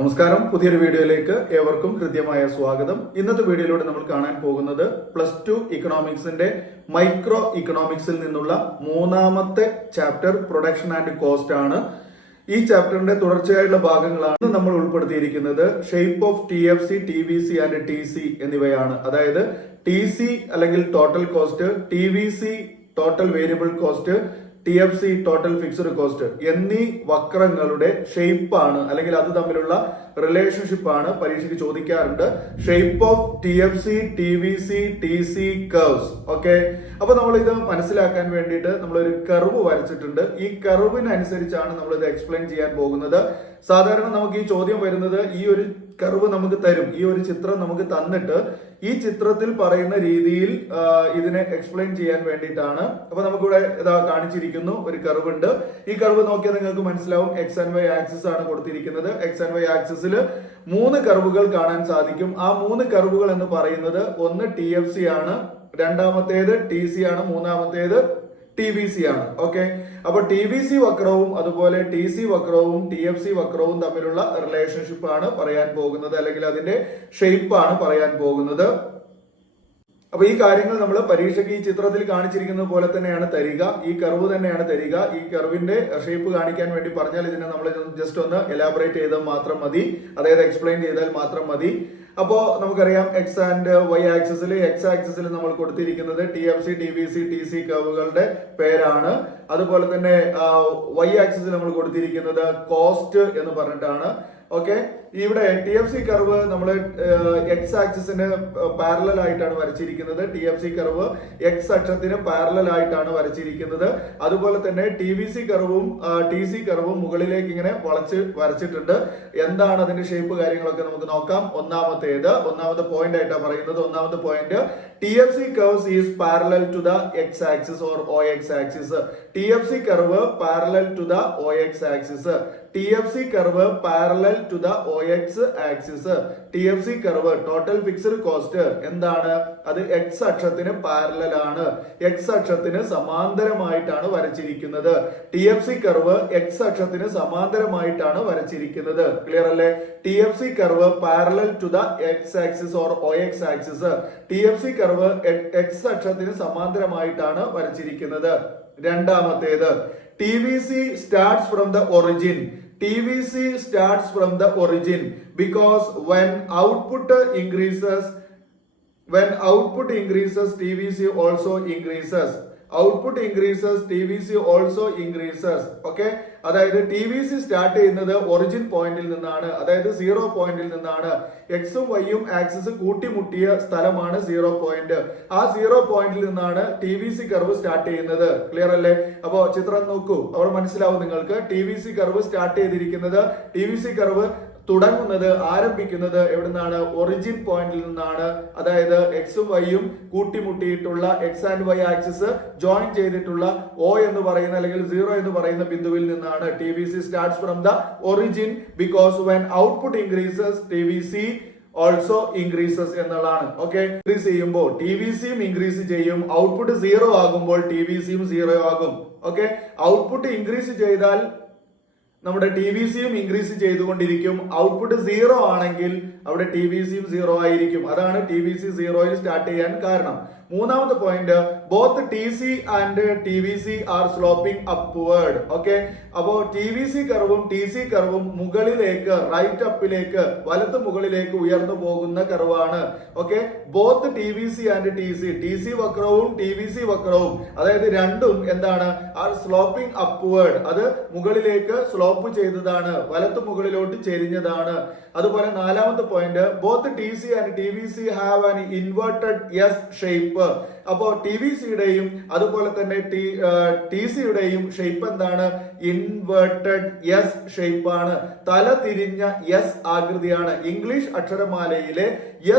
നമസ്കാരം, പുതിയൊരു വീഡിയോയിലേക്ക് ഏവർക്കും ഹൃദ്യമായ സ്വാഗതം. ഇന്നത്തെ വീഡിയോയിലൂടെ നമ്മൾ കാണാൻ പോകുന്നത് +2 ഇക്കണോമിക്സിന്റെ മൈക്രോ ഇക്കണോമിക്സിൽ നിന്നുള്ള മൂന്നാമത്തെ ചാപ്റ്റർ പ്രൊഡക്ഷൻ ആൻഡ് കോസ്റ്റ് ആണ്. ഈ ചാപ്റ്ററിന്റെ തുടർച്ചയായുള്ള ഭാഗങ്ങളാണ് നമ്മൾ ഉൾപ്പെടുത്തിയിരിക്കുന്നത്. Shape of TFC, TVC and TC എന്നിവയാണ്. അതായത് TC അല്ലെങ്കിൽ total cost, TVC total variable cost, TFC total fixed cost എന്നീ വക്രങ്ങളുടെ ഷേപ്പാണ് അല്ലെങ്കിൽ അത് തമ്മിലുള്ള റിലേഷൻഷിപ്പ് ആണ് പരീക്ഷയ്ക്ക് ചോദിക്കാറുണ്ട്. Shape of TFC, TVC, TC curves. Okay, അപ്പൊ നമ്മൾ ഇത് മനസ്സിലാക്കാൻ വേണ്ടിയിട്ട് നമ്മളൊരു കർവ് വരച്ചിട്ടുണ്ട്. ഈ കർവിനനുസരിച്ചാണ് നമ്മൾ ഇത് എക്സ്പ്ലെയിൻ ചെയ്യാൻ പോകുന്നത്. സാധാരണ നമുക്ക് ഈ ചോദ്യം വരുന്നത് ഈ ഒരു കർവ് നമുക്ക് തരും, ഈ ഒരു ചിത്രം നമുക്ക് തന്നിട്ട് ഈ ചിത്രത്തിൽ പറയുന്ന രീതിയിൽ ഇതിനെ എക്സ്പ്ലെയിൻ ചെയ്യാൻ വേണ്ടിയിട്ടാണ്. അപ്പൊ നമുക്കിവിടെ ഇതാ കാണിച്ചിരിക്കുന്നു, ഒരു കർവ് ഉണ്ട്. ഈ കർവ് നോക്കിയാൽ നിങ്ങൾക്ക് മനസ്സിലാവും X and Y ആക്സിസ് ആണ് കൊടുത്തിരിക്കുന്നത്. X and Y ആക്സിസിൽ 3 കർവുകൾ കാണാൻ സാധിക്കും. ആ 3 കർവുകൾ എന്ന് പറയുന്നത് ഒന്ന് TFC ആണ്, രണ്ടാമത്തേത് TC ആണ്, മൂന്നാമത്തേത് TVC ആണ്. ഓക്കെ, അപ്പൊ TVC വക്രവും അതുപോലെ TC വക്രവും TFC വക്രവും തമ്മിലുള്ള റിലേഷൻഷിപ്പ് ആണ് പറയാൻ പോകുന്നത്, അല്ലെങ്കിൽ അതിന്റെ ഷേപ്പ് ആണ് പറയാൻ പോകുന്നത്. അപ്പൊ ഈ കാര്യങ്ങൾ നമ്മൾ പരീക്ഷയ്ക്ക് ഈ ചിത്രത്തിൽ കാണിച്ചിരിക്കുന്നത് പോലെ തന്നെയാണ് തരിക. ഈ കർവ് തന്നെയാണ് തരിക. ഈ കർവിന്റെ ഷേപ്പ് കാണിക്കാൻ വേണ്ടി പറഞ്ഞാൽ ഇതിനെ നമ്മൾ ജസ്റ്റ് ഒന്ന് എലാബറേറ്റ് ചെയ്താൽ മാത്രം മതി, അതായത് എക്സ്പ്ലെയിൻ ചെയ്താൽ മാത്രം മതി. അപ്പോ നമുക്കറിയാം X ആൻഡ് Y ആക്സിസിൽ, X ആക്സിസിൽ നമ്മൾ കൊടുത്തിരിക്കുന്നത് TFC, TVC, TC കർവുകളുടെ പേരാണ്. അതുപോലെ തന്നെ Y ആക്സിസിൽ നമ്മൾ കൊടുത്തിരിക്കുന്നത് കോസ്റ്റ് എന്ന് പറഞ്ഞിട്ടാണ്. ഓക്കെ, ഇവിടെ TFC കർവ് നമ്മൾ X ആക്സിസിന് പാരലൽ ആയിട്ടാണ് വരച്ചിരിക്കുന്നത്. TFC കർവ് X അക്ഷത്തിന് പാരലൽ ആയിട്ടാണ് വരച്ചിരിക്കുന്നത്. അതുപോലെ തന്നെ TVC കർവും TC കർവും മുകളിലേക്ക് ഇങ്ങനെ വരച്ചിട്ടുണ്ട്. എന്താണ് അതിന്റെ ഷേപ്പ് കാര്യങ്ങളൊക്കെ നമുക്ക് നോക്കാം. ഒന്നാമത്തെ പോയിന്റ് ആയിട്ടാണ് പറയുന്നത്. ഒന്നാമത്തെ point, TFC curves is parallel to the X axis or OX axis. TFC curve parallel to the OX axis. TFC curve parallel to the OX axis. TFC curve total fixed cost എന്താണ്? അത് X അക്ഷത്തിന് parallel ആണ്, X അക്ഷത്തിന് സമാന്തരമായിട്ടാണ് വരച്ചിരിക്കുന്നത്. TFC curve X അക്ഷത്തിന് സമാന്തരമായിട്ടാണ് വരച്ചിരിക്കുന്നത്. Clear അല്ലേ? TFC curve parallel to the X axis or OX axis. TFC curve X അക്ഷത്തിന് സമാന്തരമായിട്ടാണ് വരച്ചിരിക്കുന്നത്. രണ്ടാമത്തേത്, TVC starts from the origin. TVC starts from the origin because when output increases, TVC also increases. Output increases, TVC also increases. Okay, അതായത് TVC start ചെയ്യുന്നത് origin പോയിന്റിൽ നിന്നാണ്, അതായത് 0 പോയിന്റിൽ നിന്നാണ്. Xഉം Yയും axis കൂട്ടിമുട്ടിയ സ്ഥലമാണ് 0 പോയിന്റ്. ആ 0 പോയിന്റിൽ നിന്നാണ് TVC കർവ് സ്റ്റാർട്ട് ചെയ്യുന്നത്. ക്ലിയർ അല്ലേ? അപ്പോ ചിത്രം നോക്കൂ, അവിടെ മനസ്സിലാവും നിങ്ങൾക്ക്. TVC കർവ് സ്റ്റാർട്ട് ചെയ്തിരിക്കുന്നത്, TVC കർവ് ആരംഭിക്കുന്നത് എവിടുന്നാണ്? ഒറിജിൻ പോയിന്റിൽ നിന്നാണ്. അതായത് Xഉം Yയും കൂട്ടിമുട്ടിയിട്ടുള്ള X and Y axis join ചെയ്തിട്ടുള്ള O എന്ന് പറയുന്ന അല്ലെങ്കിൽ 0 എന്ന് പറയുന്ന ബിന്ദുവിൽ നിന്നാണ്. TVC starts from the origin because when output increases, TVC also increases എന്നുള്ളതാണ്. ഓക്കെ, ഇൻക്രീസ് ചെയ്യുമ്പോൾ TVCയും ഇൻക്രീസ് ചെയ്യും. ഔട്ട്പുട്ട് 0 ആകുമ്പോൾ TVCയും 0 ആകും. ഓക്കെ, ഔട്ട്പുട്ട് ഇൻക്രീസ് ചെയ്താൽ നമ്മുടെ TVCയും ഇൻക്രീസ് ചെയ്തുകൊണ്ടിരിക്കും. ഔട്ട്പുട്ട് 0 ആണെങ്കിൽ അവിടെ TVCയും 0 ആയിരിക്കും. അതാണ് TVC 0യിൽ സ്റ്റാർട്ട് ചെയ്യാൻ കാരണം. മൂന്നാമത്തെ point, both TC and TVC are sloping upward. Okay, അപ്പോ TVC കർവും TC കർവും മുകളിലേക്ക്, റൈറ്റ് അപ്പിലേക്ക്, വലത്ത് മുകളിലേക്ക് ഉയർന്നു പോകുന്ന കർവാണ്. Okay, both TVC and TC വക്രവും TVC വക്രവും, അതായത് രണ്ടും എന്താണ്? Are sloping upward. അത് മുകളിലേക്ക് സ്ലോപ്പ് ചെയ്തതാണ്, വലത്ത് മുകളിലോട്ട് ചെരിഞ്ഞതാണ്. അതുപോലെ നാലാമത്തെ point, both TC and TVC have an inverted S shape. അപ്പോ TVCയുടെയും അതുപോലെ തന്നെ TCയുടെയും ഷേപ്പ് എന്താണ്? ഇൻവേർട്ടഡ് S ഷേപ്പ് ആണ്, തല തിരിഞ്ഞ S ആകൃതിയാണ്. ഇംഗ്ലീഷ് അക്ഷരമാലയിലെ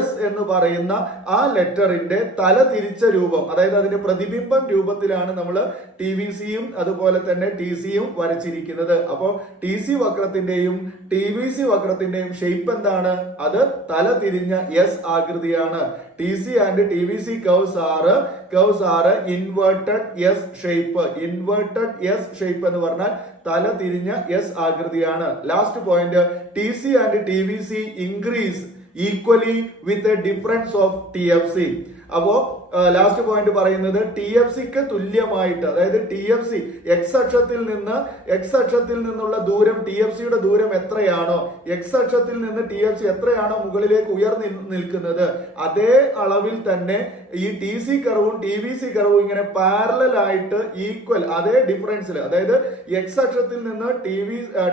S എന്ന് പറയുന്ന ആ ലെറ്ററിന്റെ തല തിരിച്ച രൂപം, അതായത് അതിന്റെ പ്രതിബിംബം രൂപത്തിലാണ് നമ്മൾ TVCയും അതുപോലെ തന്നെ TCയും വരച്ചിരിക്കുന്നത്. അപ്പോ TC വക്രത്തിന്റെയും TVC വക്രത്തിന്റെയും ഷേപ്പ് എന്താണ്? അത് തല തിരിഞ്ഞ S ആകൃതിയാണ്. TC and TVC curves are inverted S shape. Inverted S shape എന്ന് പറഞ്ഞാൽ തല തിരിഞ്ഞ എസ് ആകൃതിയാണ്. Last point, T C and T V C increase equally with a difference of T F C. അപ്പോ ലാസ്റ്റ് പോയിന്റ് പറയുന്നത് T F സിക്ക് തുല്യമായിട്ട്, അതായത് ടി എഫ് സി എക്സ് അക്ഷത്തിൽ നിന്നുള്ള ദൂരം, ടി എഫ് സിയുടെ ദൂരം എത്രയാണോ, എക്സ് അക്ഷത്തിൽ നിന്ന് ടി എഫ് സി എത്രയാണോ മുകളിലേക്ക് ഉയർന്നു നിൽക്കുന്നത്, അതേ അളവിൽ തന്നെ ഈ ടി സി കർവും ടി വി സി കർവും ഇങ്ങനെ പാരലൽ ആയിട്ട് ഈക്വൽ, അതേ ഡിഫറൻസിൽ, അതായത് എക്സ് അക്ഷത്തിൽ നിന്ന്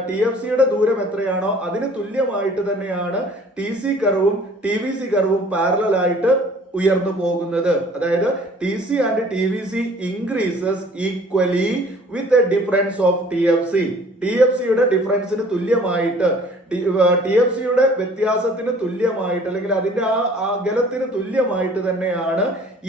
ടി എഫ് സിയുടെ ദൂരം എത്രയാണോ അതിന് തുല്യമായിട്ട് തന്നെയാണ് ടി സി കർവും ടി വി സി കർവും പാരലൽ ആയിട്ട് ഉയർന്നു പോകുന്നത്. അതായത് T C and T V C increases equally with a difference of T F C. T F സിയുടെ ഡിഫറൻസിന് തുല്യമായിട്ട്, ടി എഫ് സിയുടെ വ്യത്യാസത്തിന് തുല്യമായിട്ട്, അല്ലെങ്കിൽ അതിന്റെ ആ അകലത്തിന് തുല്യമായിട്ട് തന്നെയാണ്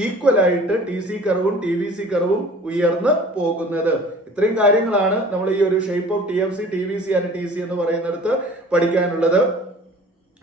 ഈക്വൽ ആയിട്ട് ടി സി കർവും ടി വി സി കർവും ഉയർന്നു പോകുന്നത്. ഇത്രയും കാര്യങ്ങളാണ് നമ്മൾ ഈ ഒരു shape of T F C, T V C and T C എന്ന് പറയുന്നിടത്ത് പഠിക്കാനുള്ളത്.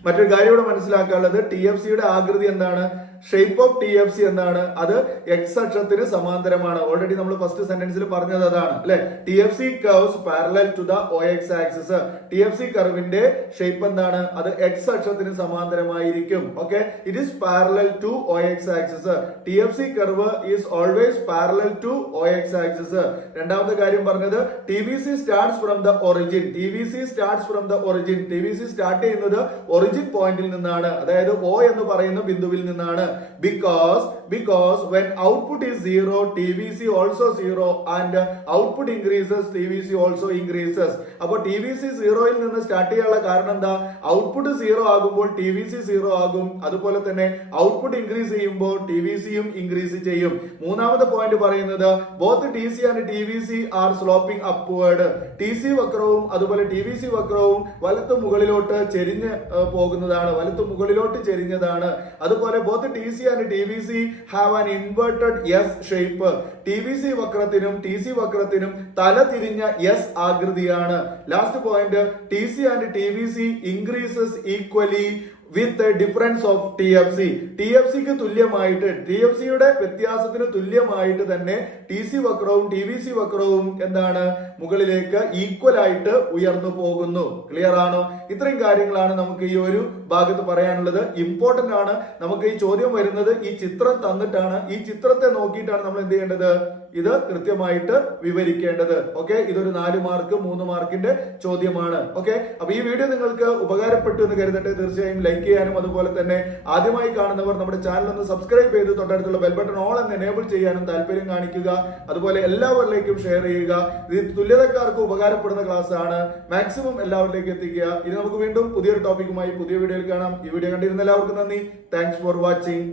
മറ്റൊരു കാര്യം ഇവിടെ മനസ്സിലാക്കാനുള്ളത്, ടി എഫ് സിയുടെ ആകൃതി എന്താണ്, shape of T F C എന്താണ്, അത് എക്സ് അക്ഷത്തിന് സമാന്തരമാണ്. ഓൾറെഡി നമ്മൾ ഫസ്റ്റ് സെന്റൻസിൽ പറഞ്ഞത് അതാണ് അല്ലെ. T F C curves parallel to the O X axis. T F C കർവിന്റെ ഷേപ്പ് എന്താണ്, അത് എക്സ് അക്ഷത്തിന് സമാന്തരമായിരിക്കും. Okay, it is parallel to O X axis. T F C curve is always parallel to O X axis. രണ്ടാമത്തെ കാര്യം പറഞ്ഞത്, T V C starts from the origin. T V C starts from the origin. T V C start ചെയ്യുന്നത് origin പോയിന്റിൽ നിന്നാണ്, അതായത് O എന്ന് പറയുന്ന ബിന്ദുവിൽ നിന്നാണ്. Because when output is 0, TVC also 0 and output increases, TVC also increases. അപ്പോൾ TVC 0യിൽ നിന്ന് സ്റ്റാർട്ട് ചെയ്യാനുള്ള കാരണം എന്താ, ഔട്ട്പുട്ട് 0 ആകുമ്പോൾ TVC 0 ആകും. അതുപോലെ തന്നെ ഔട്ട്പുട്ട് ഇൻക്രീസ് ചെയ്യുമ്പോൾ TVCയും ഇൻക്രീസ് ചെയ്യും. മൂന്നാമത്തെ പോയിന്റ് പറയുന്നത്, both TC and TVC are sloping upward. TC വക്രവും അതുപോലെ TVC വക്രവും വലത്ത് മുകളിലോട്ട് ചെരിഞ്ഞ് പോകുന്നതാണ്, വലത്ത് മുകളിലോട്ട് ചെരിഞ്ഞതാണ്. അതുപോലെ ബോത്ത് TC and TVC have an inverted S shape. TVC വക്രത്തിനും TC വക്രത്തിനും തല തിരിഞ്ഞ S ആകൃതിയാണ്. Last point, TC and TVC increases equally with a difference of TFC. TFCക്ക് തുല്യമായിട്ട്, TFCയുടെ വ്യത്യാസത്തിന് തുല്യമായിട്ട് തന്നെ TC വക്രവും TVC വക്രവും എന്താണ്, മുകളിലേക്ക് ഈക്വൽ ആയിട്ട് ഉയർന്നു പോകുന്നു. ക്ലിയർ ആണോ? ഇത്രയും കാര്യങ്ങളാണ് നമുക്ക് ഈ ഒരു ഭാഗത്ത് പറയാനുള്ളത്. ഇമ്പോർട്ടന്റ് ആണ്. നമുക്ക് ഈ ചോദ്യം വരുന്നത് ഈ ചിത്രം തന്നിട്ടാണ്. ഈ ചിത്രത്തെ നോക്കിയിട്ടാണ് നമ്മൾ എന്ത് ചെയ്യേണ്ടത്, ഇത് കൃത്യമായിട്ട് വിവരിക്കേണ്ടത്. ഓക്കെ, ഇതൊരു 4 മാർക്ക് 3 മാർക്കിന്റെ ചോദ്യമാണ്. ഓക്കെ, അപ്പൊ ഈ വീഡിയോ നിങ്ങൾക്ക് ഉപകാരപ്പെട്ടു എന്ന് കരുതട്ടെ. തീർച്ചയായും ലൈക്ക് ചെയ്യാനും അതുപോലെ തന്നെ ആദ്യമായി കാണുന്നവർ നമ്മുടെ ചാനൽ ഒന്ന് സബ്സ്ക്രൈബ് ചെയ്ത് തൊട്ടടുത്തുള്ള ബെൽ ബട്ടൺ ഓൾ എന്ന് എനേബിൾ ചെയ്യാനും താല്പര്യം കാണിക്കുക. അതുപോലെ എല്ലാവരിലേക്കും ഷെയർ ചെയ്യുക. ഇത് തുല്യതക്കാർക്ക് ഉപകാരപ്പെടുന്ന ക്ലാസ് ആണ്. മാക്സിമം എല്ലാവരിലേക്കും എത്തിക്കുക. ഇനി നമുക്ക് വീണ്ടും പുതിയൊരു ടോപ്പിക്കുമായി പുതിയ വീഡിയോയിൽ കാണാം. ഈ വീഡിയോ കണ്ടിരുന്ന എല്ലാവർക്കും നന്ദി. Thanks for watching.